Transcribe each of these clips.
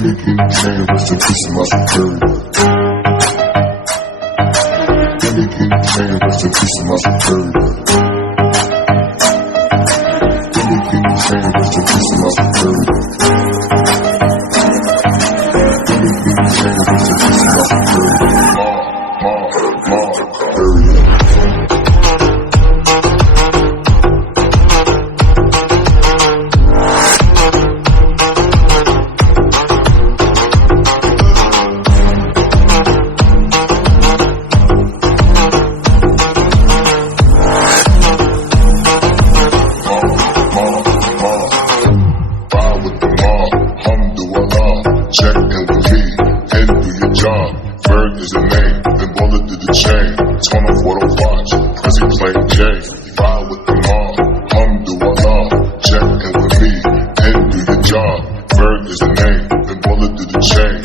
King chain, rest in peace to my superior. King chain, rest in peace to my superior. King chain, rest in peace to my superior. King chain, rest in peace to my superior. Bird is the name, then bullet to the chain. Turn off what I watch, cause he playing J. Ride with the mob, alhamdulillah. Check in with me, and do your job. Bird is the name, then bullet to the chain.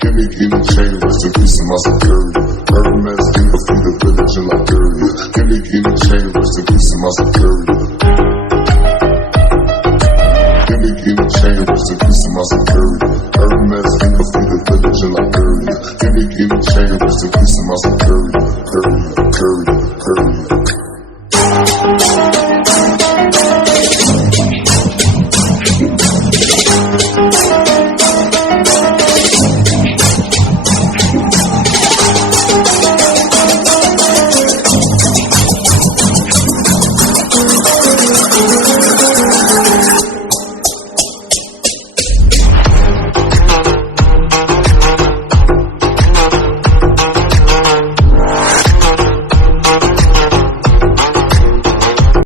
Give me the chain, rest in peace to my